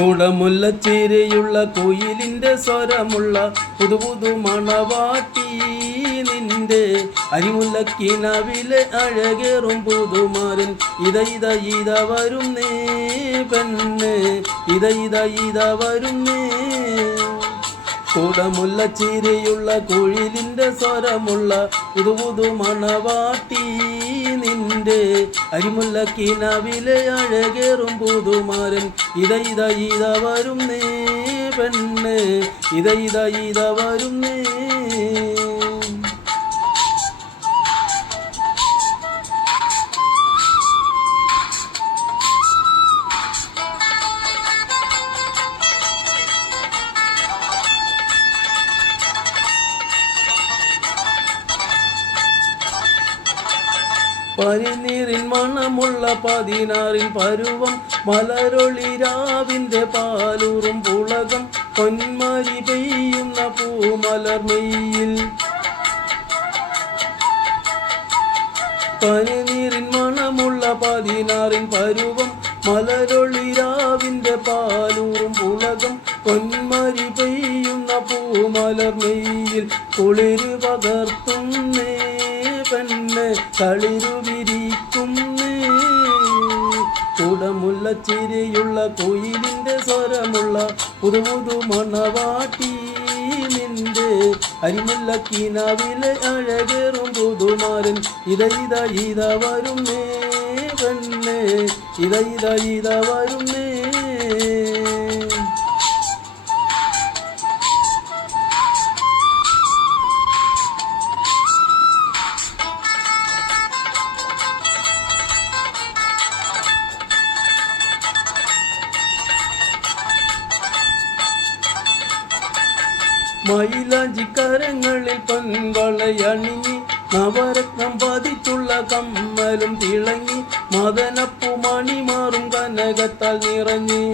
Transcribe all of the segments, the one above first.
കുടമുല്ലച്ചേരയുള്ള കുയിലിൻ്റെ സ്വരമുള്ള പുതുപുതു മണവാട്ടി നിന്റെ അരിമുല്ലക്കിനാവിലെ അഴകേറും പുതുമാരൻ ഇത വരും നേ പെണ്ണ് ഇത വരും നേ കുടമുല്ലച്ചേരയുള്ള കുയിലിൻ്റെ സ്വരമുള്ള പുതുപുതു മണവാട്ടി നിന്റെ അരിമുല്ലക്കിനാവിലെ അഴകേറും പുതുമാരൻ ഇത വരും നേ പെണ്ണ് ഇത വരും നേ പനിനീരിൻ മണമുള്ള 16 പരുവം മലരൊളിരാവിൻ്റെ പാലൂറും പുളകം പൊന്മാരി പെയ്യുന്ന പൂമലർമെയ്യിൽ പനിനീരിൻ മണമുള്ള 16 പരുവം മലരൊളിരാവിൻ്റെ പാലൂറും പുളകം പൊന്മാരി പെയ്യുന്ന പൂമലർമെയ്യിൽ കുളിര് പകർത്തുന്നേ പെണ്ണ് കളിരു വിരിക്കുന്നേ കുടമുല്ലച്ചിരിയുള്ള കുയിലിൻ്റെ സ്വരമുള്ള പുതുപുതു മണവാട്ടി നിന്റെ അരിമുല്ലക്കിനാവിലെ അഴകേറും പുതുമാരൻ ഇത വരും നേ പെണ്ണ് ഇത വരും നേ മയിലാഞ്ചിക്കരങ്ങളിൽ പൊൻവളയണിഞ്ഞി നവരത്നം പതിച്ചുള്ള കമ്മലും തിളങ്ങി മദനപ്പു മണിമാറും കനകത്താൽ നിറഞ്ഞി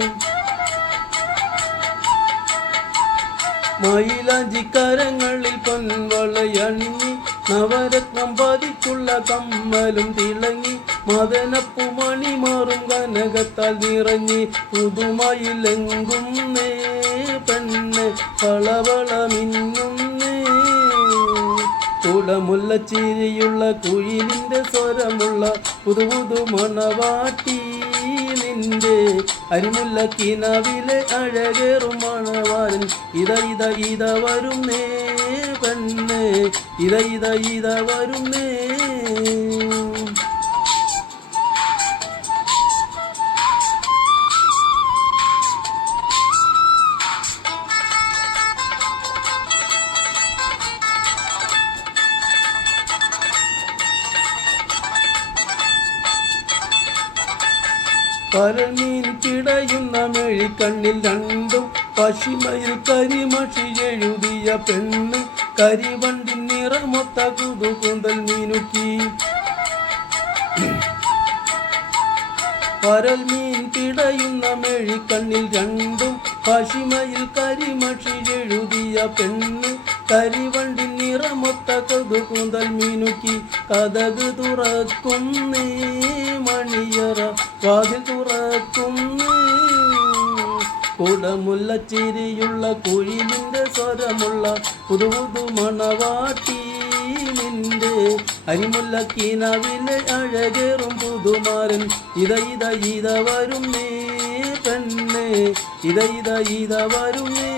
മയിലാഞ്ചിക്കരങ്ങളിൽ പൊൻവളയണിഞ്ഞി നവരത്നം പതിച്ചുള്ള കമ്മലും തിളങ്ങി മദനപ്പു മണിമാറും കനകത്താൽ നിറഞ്ഞി പുതുമയിലെങ്കും നേ പെണ്ണ് വളവളമിന്നുന്നേ കുടമുല്ലച്ചിരിയുള്ള കുയിലിൻ്റെ സ്വരമുള്ള പുതുപുതു മണവാട്ടി നിന്റെ അരിമുല്ലക്കിനാവിലെ അഴകേറും മണവാരൻ ഇത വരും നേ പെണ്ണ് ഇത വരും നേ പരമീൻ പിടയുന്ന മെഴിക്കണ്ണിൽ രണ്ടും പശിമയിൽ കരിമഷി എഴുതിയ പെണ്ണ് കരിവണ്ടിൻ നിറമൊത്ത കുതുകുന്തൽ മീനുക്കി പരൽമീൻ പിടയുന്ന മെഴിക്കണ്ണിൽ രണ്ടും പശിമയിൽ കരിമഷി എഴുതിയ പെണ്ണ് കരിവണ്ടിൻ നിറമൊത്ത കൊതുകൂന്തൽ മീനുക്കി കതക് തുറക്കുന്നേ മണിയറ വാതിൽ തുറക്കുന്നേ കുടമുല്ലച്ചിരിയുള്ള കുയിലിൻ്റെ സ്വരമുള്ള പുതുപുതു മണവാട്ടി നിന്റെ അരിമുല്ലക്കിനാവിലെ അഴകേറും പുതുമാരൻ ഇത വരും നേ പെണ്ണ് ഇത വരും നേ